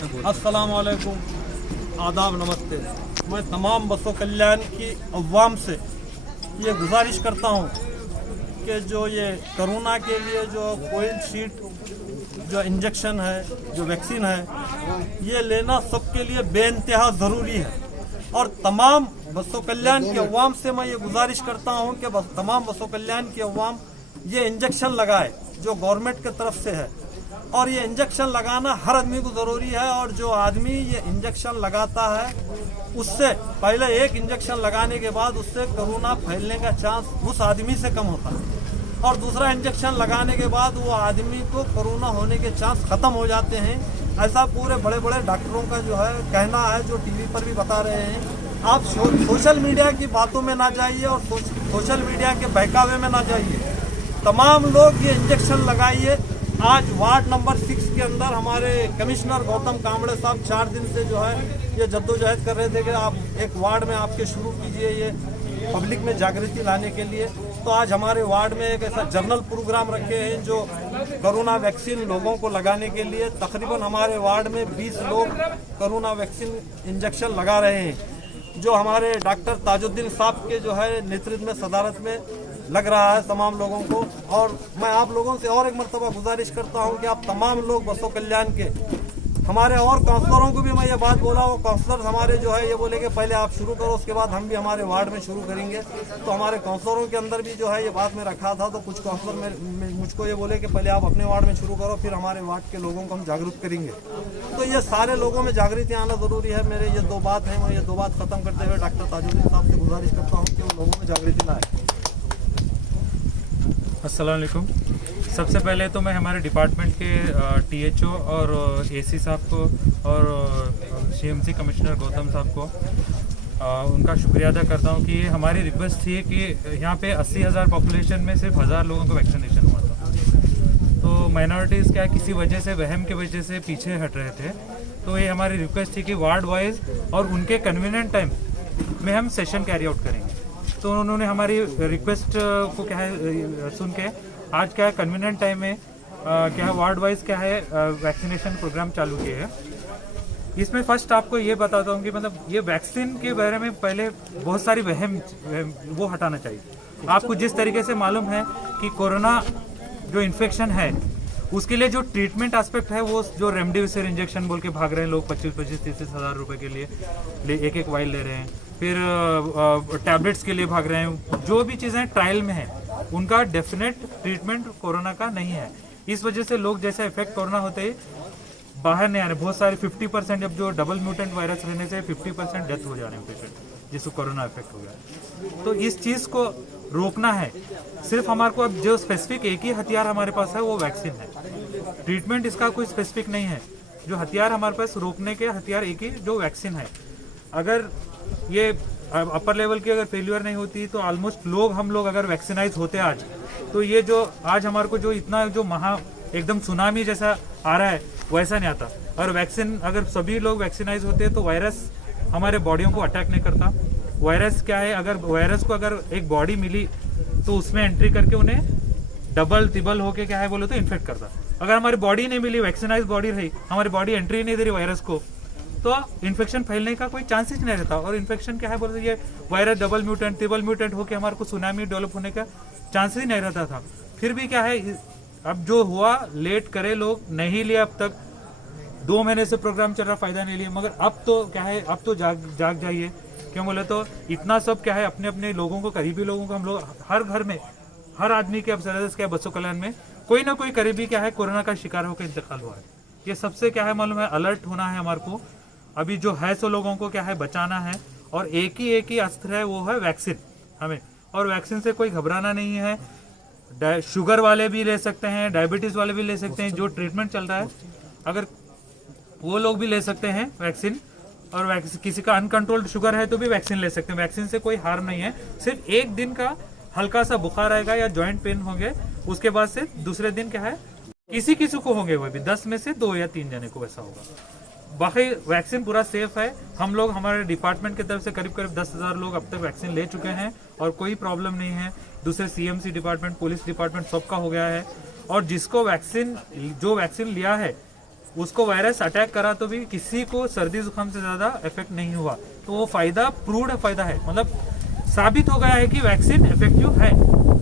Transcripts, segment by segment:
अस्सलाम वालेकुम, आदाब, नमस्ते। मैं तमाम बसों कल्याण की अवाम से ये गुजारिश करता हूँ कि जो ये कोरोना के लिए जो कोविशील्ड जो इंजेक्शन है, जो वैक्सीन है, ये लेना सबके लिए बेइंतहा ज़रूरी है। और तमाम बसों कल्याण की अवाम से मैं ये गुजारिश करता हूँ कि तमाम बसों कल्याण की अवाम ये इंजेक्शन लगाए जो गवर्नमेंट की तरफ से है। और ये इंजेक्शन लगाना हर आदमी को ज़रूरी है। और जो आदमी ये इंजेक्शन लगाता है उससे पहले एक इंजेक्शन लगाने के बाद उससे कोरोना फैलने का चांस उस आदमी से कम होता है, और दूसरा इंजेक्शन लगाने के बाद वो आदमी को कोरोना होने के चांस ख़त्म हो जाते हैं। ऐसा पूरे बड़े बड़े डॉक्टरों का जो है कहना है, जो टीवी पर भी बता रहे हैं। आप सोशल मीडिया की बातों में ना जाइए और सोशल मीडिया के बहकावे में ना जाइए। तमाम लोग ये इंजेक्शन लगाइए। आज वार्ड नंबर 6 के अंदर हमारे कमिश्नर गौतम कामड़े साहब 4 दिन से जो है ये जद्दोजहद कर रहे थे कि आप एक वार्ड में आपके शुरू कीजिए ये पब्लिक में जागृति लाने के लिए। तो आज हमारे वार्ड में एक ऐसा जर्नल प्रोग्राम रखे हैं जो कोरोना वैक्सीन लोगों को लगाने के लिए। तकरीबन हमारे वार्ड में 20 लोग कोरोना वैक्सीन इंजेक्शन लगा रहे हैं, जो हमारे डॉक्टर ताजुद्दीन साहब के जो है नेतृत्व में, सदारत में लग रहा है तमाम लोगों को। और मैं आप लोगों से और एक मरतबा गुजारिश करता हूं कि आप तमाम लोग बसों कल्याण के, हमारे और काउंसलरों को भी मैं ये बात बोला, वो काउंसलर हमारे जो है ये बोले कि पहले आप शुरू करो, उसके बाद हम भी हमारे वार्ड में शुरू करेंगे। तो हमारे काउंसलरों के अंदर भी जो है ये बात मैं रखा था, तो कुछ काउंसलर मुझको ये बोले कि पहले आप अपने वार्ड में शुरू करो, फिर हमारे वार्ड के लोगों को हम जागरूक करेंगे। तो ये सारे लोगों में जागृति आना ज़रूरी है। मेरे ये 2 बात हैं, मैं ये 2 बात ख़त्म करते हुए डॉक्टर ताजुद्दीन साहब से गुजारिश करता हूँ कि वो लोगों में जागृति लाए। अस्सलाम वालेकुम। सबसे पहले तो मैं हमारे डिपार्टमेंट के टीएचओ और एसी साहब को और सीएमसी कमिश्नर गौतम साहब को उनका शुक्रिया अदा करता हूं कि हमारी रिक्वेस्ट थी कि यहाँ पे 80,000 पॉपुलेशन में सिर्फ 1000 लोगों को वैक्सीनेशन हुआ था। तो माइनॉरिटीज़ क्या किसी वजह से, वहम की वजह से पीछे हट रहे थे। तो ये हमारी रिक्वेस्ट थी कि वार्ड वाइज और उनके कन्वीनियंट टाइम में हम सेशन कैरी आउट करेंगे। तो उन्होंने हमारी रिक्वेस्ट को क्या है सुन के आज क्या है कन्वीनियंट टाइम में क्या है वार्ड वाइज क्या है वैक्सीनेशन प्रोग्राम चालू किए हैं। इसमें फर्स्ट आपको ये बताता हूँ कि मतलब ये वैक्सीन के बारे में पहले बहुत सारी वहम वो हटाना चाहिए। आपको जिस तरीके से मालूम है कि कोरोना जो इन्फेक्शन है उसके लिए जो ट्रीटमेंट एस्पेक्ट है, वो जो रेमडेसिविर इंजेक्शन बोल के भाग रहे हैं लोग 25-30 हज़ार रुपए के लिए एक वाइल ले रहे हैं, फिर टैबलेट्स के लिए भाग रहे हैं। जो भी चीज़ें ट्रायल में हैं उनका डेफिनेट ट्रीटमेंट कोरोना का नहीं है। इस वजह से लोग जैसे इफेक्ट कोरोना होते ही बाहर नहीं आ रहे। बहुत सारे 50% अब जो डबल म्यूटेंट वायरस रहने से 50% डेथ हो जा रहे हैं पेशेंट जिसको कोरोना इफेक्ट हो गया। तो इस चीज़ को रोकना है। सिर्फ हमारे को अब जो स्पेसिफिक एक ही हथियार हमारे पास है वो वैक्सीन है। ट्रीटमेंट इसका कोई स्पेसिफिक नहीं है। जो हथियार हमारे पास रोकने के हथियार एक ही जो वैक्सीन है। अगर ये अपर लेवल की अगर फेल्यूर नहीं होती तो ऑलमोस्ट हम लोग अगर वैक्सीनाइज होते आज, तो ये जो आज हमारे को जो इतना जो एकदम सुनामी जैसा आ रहा है वैसा नहीं आता। और वैक्सीन अगर सभी लोग वैक्सीनाइज होते हैं तो वायरस हमारे बॉडियों को अटैक नहीं करता। वायरस क्या है, अगर वायरस को अगर एक बॉडी मिली तो उसमें एंट्री करके उन्हें डबल तिबल होके क्या है बोले तो इन्फेक्ट करता। अगर हमारी बॉडी नहीं मिली, वैक्सीनाइज बॉडी रही, हमारी बॉडी एंट्री नहीं दे रही वायरस को, तो इन्फेक्शन फैलने का कोई चांस ही नहीं रहता। और इन्फेक्शन क्या है बोलते ये virus double mutant triple mutant होकर हमारे को सुनामी डेवलप होने का चांस ही नहीं रहता था। फिर भी क्या है, अब जो हुआ लेट करे लोग, नहीं लिया अब तक 2 महीने से प्रोग्राम चल रहा, फायदा नहीं लिया। मगर अब तो क्या है, अब तो जाग जाइए। क्यों बोले तो इतना सब क्या है, अपने अपने लोगों को, करीबी लोगों को हम लोग हर घर में, हर आदमी के अब सदस्य क्या बसों कल्याण में कोई ना कोई करीबी क्या है कोरोना का शिकार होकर इंतकाल हुआ है। ये सबसे क्या है मालूम है, अलर्ट होना है हमारे को। अभी जो है सो लोगों को क्या है बचाना है, और एक ही अस्त्र है, वो है वैक्सीन हमें। और वैक्सीन से कोई घबराना नहीं है। शुगर वाले भी ले सकते हैं, डायबिटीज वाले भी ले सकते हैं, जो ट्रीटमेंट चल रहा है अगर वो लोग भी ले सकते हैं वैक्सीन। और किसी का अनकंट्रोल्ड शुगर है तो भी वैक्सीन ले सकते हैं। वैक्सीन से कोई हार्म नहीं है। सिर्फ एक दिन का हल्का सा बुखार आएगा या जॉइंट पेन होंगे, उसके बाद से दूसरे दिन क्या है किसी को होंगे, वो भी 10 में से 2 या 3 जने को वैसा होगा। बाकी वैक्सीन पूरा सेफ है। हम लोग हमारे डिपार्टमेंट की तरफ से करीब 10,000 लोग अब तक वैक्सीन ले चुके हैं और कोई प्रॉब्लम नहीं है। दूसरे सीएमसी डिपार्टमेंट, पुलिस डिपार्टमेंट सबका हो गया है। और जिसको जो वैक्सीन लिया है उसको वायरस अटैक करा तो भी किसी को सर्दी जुकाम से ज़्यादा इफेक्ट नहीं हुआ। तो वो फायदा प्रूव्ड फायदा है, मतलब साबित हो गया है कि वैक्सीन इफेक्टिव है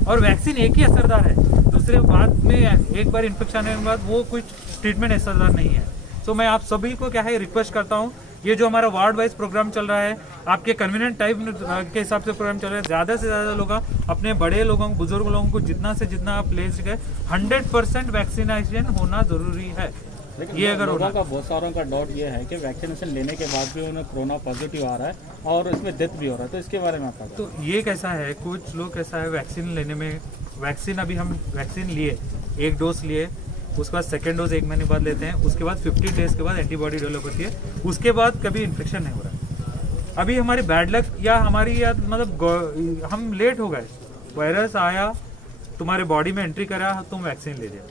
और वैक्सीन एक ही असरदार है। दूसरे बाद में एक बार इन्फेक्शन होने के बाद वो कुछ ट्रीटमेंट असरदार नहीं है। तो मैं आप सभी को क्या है रिक्वेस्ट करता हूँ, ये जो हमारा वार्ड वाइज प्रोग्राम चल रहा है, आपके कन्वीनियंट टाइम के हिसाब से प्रोग्राम चल रहा है, ज़्यादा से ज़्यादा लोग अपने बड़े लोगों बुजुर्ग लोगों को जितना से जितना आप ले सके 100% वैक्सीनेशन होना जरूरी है। ये अगर लोगों का बहुत सारों का डाउट ये है कि वैक्सीनेशन लेने के बाद भी उन्हें कोरोना पॉजिटिव आ रहा है और इसमें डेथ भी हो रहा है, तो इसके बारे में आपका तो ये कैसा है, कुछ लोग कैसा है वैक्सीन लेने में, वैक्सीन अभी हम वैक्सीन लिए, एक डोज लिए, उसके बाद सेकेंड डोज 1 महीने बाद लेते हैं, उसके बाद 50 डेज के बाद एंटीबॉडी डेवलप होती है, उसके बाद कभी इन्फेक्शन नहीं हो रहा। अभी हमारी बैड लक या हमारी या मतलब हम लेट हो गए, वायरस आया तुम्हारे बॉडी में एंट्री करा, तुम वैक्सीन ले लिया।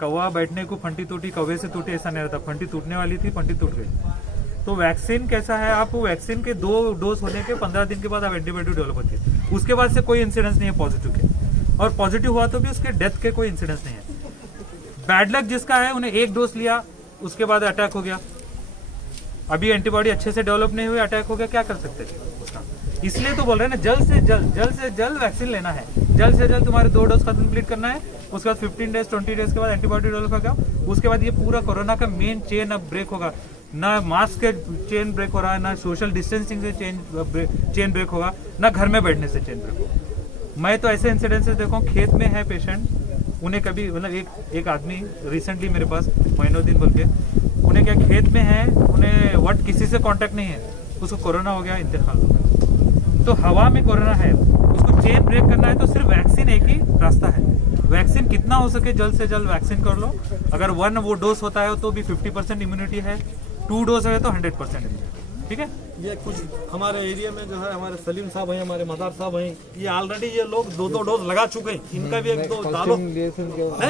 कौवा बैठने को फंटी टूटी, कौवे से टूटी ऐसा नहीं रहता, फंटी टूटने वाली थी, फंटी टूट गई। तो वैक्सीन कैसा है, आप वैक्सीन के 2 डोज होने के 15 दिन के बाद आप एंटीबॉडी डेवलप होती है, उसके बाद से कोई इंसिडेंस नहीं है पॉजिटिव के, और पॉजिटिव हुआ तो भी उसके डेथ के कोई इंसिडेंस नहीं है। बैड लक जिसका है उन्हें 1 डोज लिया, उसके बाद अटैक हो गया, अभी एंटीबॉडी अच्छे से डेवलप नहीं हुई, अटैक हो गया, क्या कर सकते थे उसका। इसलिए तो बोल रहे हैं ना, जल्द से जल्द वैक्सीन लेना है, जल्द से जल्द तुम्हारे 2 डोज का कंप्लीट करना है, उसके बाद 15 डेज 20 डेज के बाद एंटीबॉडी डेवलप होगा, उसके बाद ये पूरा कोरोना का मेन चेन अब ब्रेक होगा। ना मास्क के चेन ब्रेक हो रहा है, ना सोशल डिस्टेंसिंग से चेन ब्रेक होगा, ना घर में बैठने से चेन ब्रेक होगा। मैं तो ऐसे इंसिडेंसेस देखा हूँ, खेत में है पेशेंट, उन्हें कभी मतलब एक आदमी रिसेंटली मेरे पास महीनों दिन बोल के, उन्हें क्या खेत में है, उन्हें वट किसी से कांटेक्ट नहीं है, उसको कोरोना हो गया, इंतकाल हो गया। तो हवा में कोरोना है, उसको चेन ब्रेक करना है तो सिर्फ वैक्सीन एक ही रास्ता है। वैक्सीन कितना हो सके जल्द से जल्द वैक्सीन कर लो। अगर 1 वो डोज होता है तो भी 50% इम्यूनिटी है, 2 डोज है तो 100% इम्यूनिटी। ठीक है, ये कुछ हमारे एरिया में जो है हमारे सलीम साहब हैं, हमारे मदार साहब हैं, ये ऑलरेडी ये लोग 2 डोज लगा चुके हैं, इनका भी 1-2 डालो।